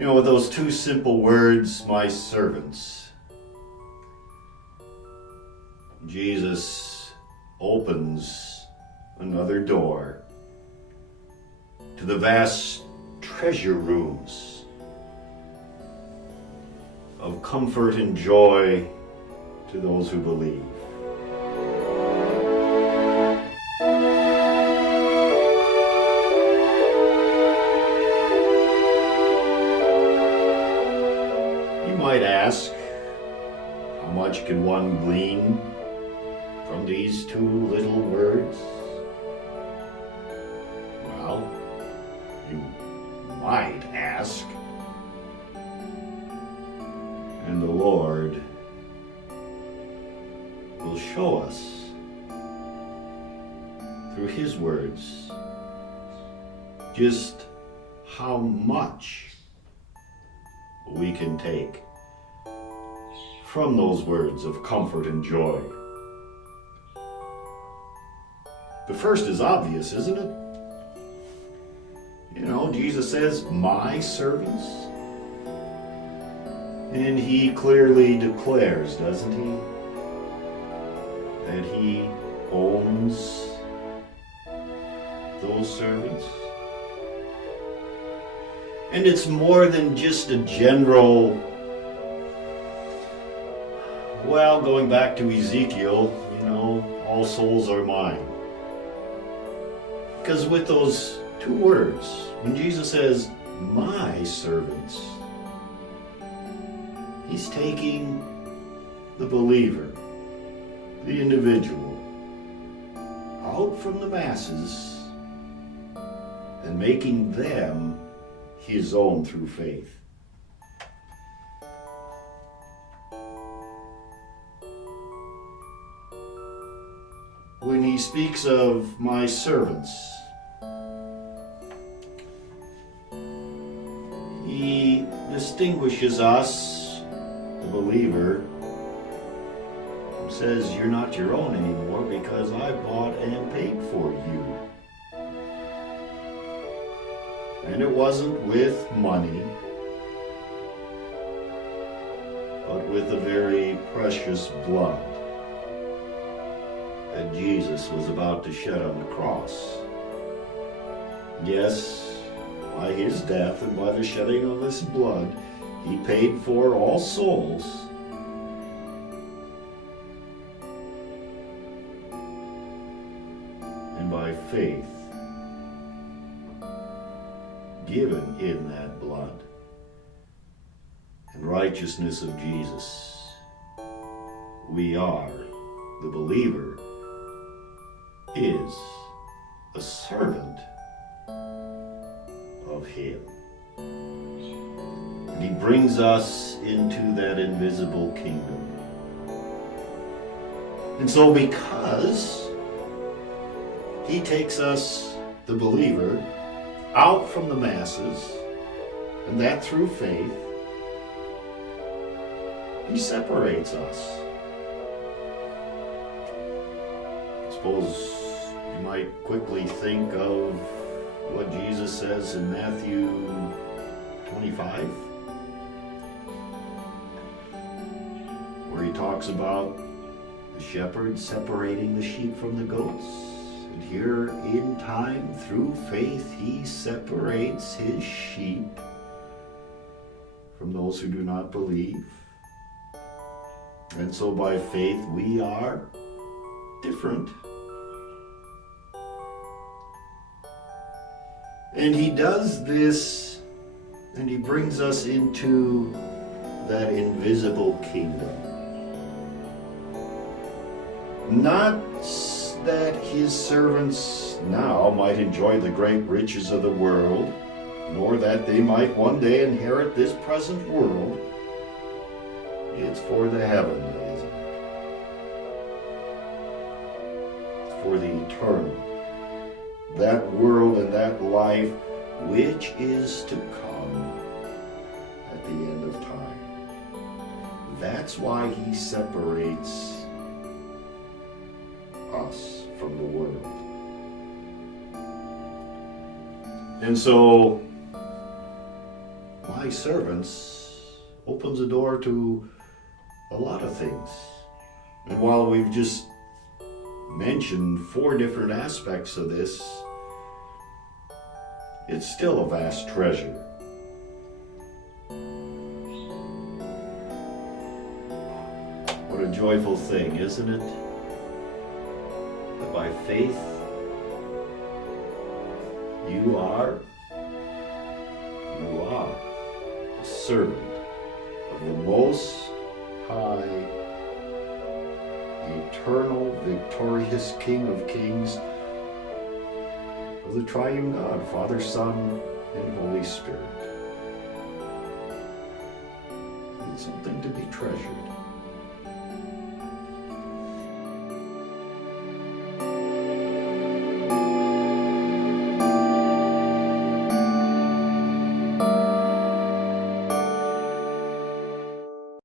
With those two simple words, my servants, Jesus opens another door to the vast treasure rooms of comfort and joy to those who believe. You might ask, how much can one glean from these two little words? Well, you might ask, and the Lord will show us through His words just how much we can take from those words of comfort and joy. The first is obvious, isn't it? Jesus says, my servants. And He clearly declares, doesn't He, that He owns those servants. And it's more than just a general, going back to Ezekiel, all souls are mine. Because with those two words, when Jesus says, my servants, He's taking the believer, the individual, out from the masses and making them His own through faith. When He speaks of my servants, He distinguishes us, the believer, and says, you're not your own anymore because I bought and paid for you. And it wasn't with money, but with the very precious blood that Jesus was about to shed on the cross. Yes, by His death and by the shedding of His blood, He paid for all souls. And by faith, given in that blood and righteousness of Jesus, we are, the believer, is a servant of Him. And He brings us into that invisible kingdom. And so because He takes us, the believer, out from the masses, and that through faith, He separates us. I suppose you might quickly think of what Jesus says in Matthew 25, where He talks about the shepherd separating the sheep from the goats. And here in time, through faith, He separates His sheep from those who do not believe. And so by faith we are different. And He does this, and He brings us into that invisible kingdom. Not that His servants now might enjoy the great riches of the world, nor that they might one day inherit this present world. It's for the heavenly, isn't it? It's for the eternal. That world and that life which is to come at the end of time. That's why He separates us from the world. And so, my servants opens the door to a lot of things. And while we've just mentioned 4 different aspects of this, it's still a vast treasure. What a joyful thing, isn't it? That by faith, you are a servant of the Most High, eternal, victorious King of Kings, of the triune God, Father, Son, and Holy Spirit. It's something to be treasured.